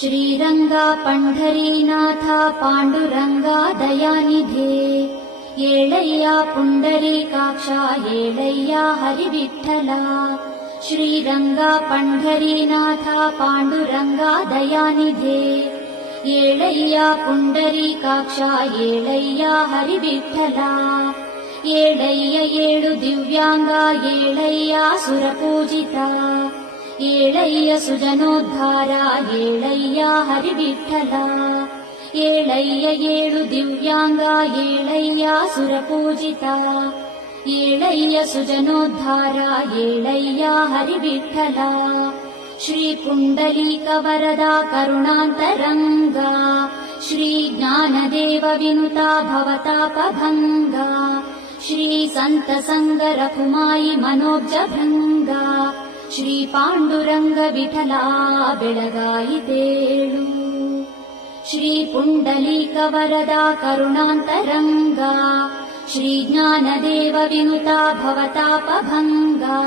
श्रीरंगा पंढरीनाथा पांडुरंगा दयानिधे येळय्या पुंडरीकाक्षा येळय्या हरिविठ्ठला श्रीरंगा पंढरीनाथा पांडुरंगा दयानिधे येळय्या पुंडरीकाक्षा येळय्या हरिविठ्ठला येळय्य येळु दिव्यांगा येळय्या सुरपूजिता येळय्य सुजनोद्धारा येळय्या हरिविठ्ठला येळय्य येळु दिव्यांगा येळय्या सुरपूजिता येळय्य सुजनोद्धारा येळय्या हरिविठ्ठला श्री पुंडलीक वरदा करुणान्तरंगा श्री ज्ञानदेव विनुता भवतापभंगा श्री संत संग रघुमाई मनोब्जभृंगा श्री पांडुरंग विठला बेळगायितेळु श्री पुंडलीक वरदा करुणान्तरंगा श्री ज्ञानदेव विनुता भवतापभंगा।